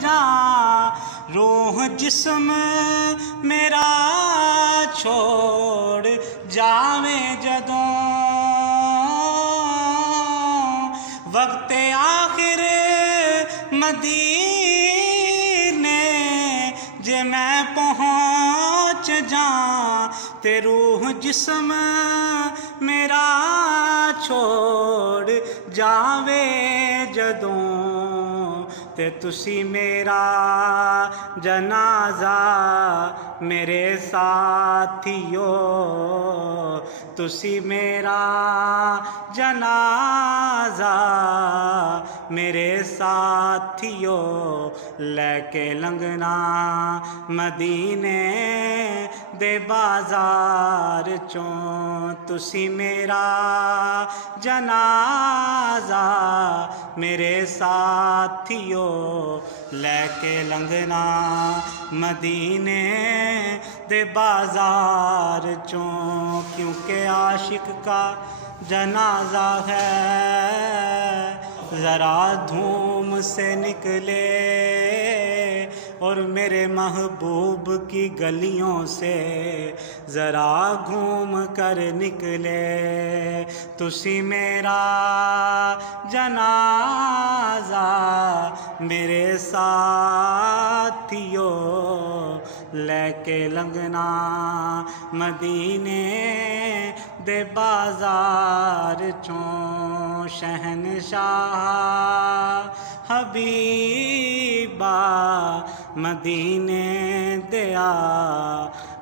جاں روح جسم میرا چھوڑ جاوے جدوں وقت آخر مدینے جے میں پہنچ جاں تے روح جسم میرا چھوڑ جاوے جدوں تے تسی میرا جنازہ میرے ساتھیو تسی میرا جنازہ میرے ساتھیو لے کے لنگنا مدینے دے بازار چوں تسی میرا جنازہ میرے ساتھیو لے کے لنگنا مدینے دے بازار چوں کیونکہ عاشق کا جنازہ ہے ذرا دھوم سے نکلے اور میرے محبوب کی گلیوں سے ذرا گھوم کر نکلے تسی میرا جنازہ میرے ساتھیو لے کے لنگنا مدینے دے بازار چوں شہنشاہ حبیبا مدینے دیا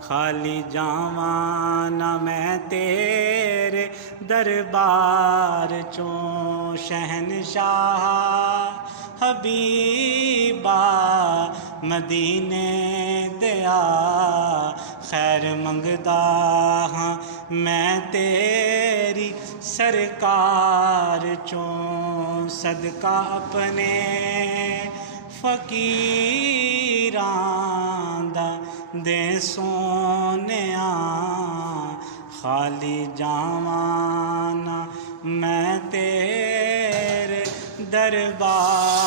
خالی جاواں نہ میں تیرے دربار چوں شہنشاہ حبیبا مدینے دیا خیر منگدا ہاں میں تیری سرکار چوں صدقہ اپنے فقیراں دا دے سونیاں خالی جاواں نہ میں تیرے دربار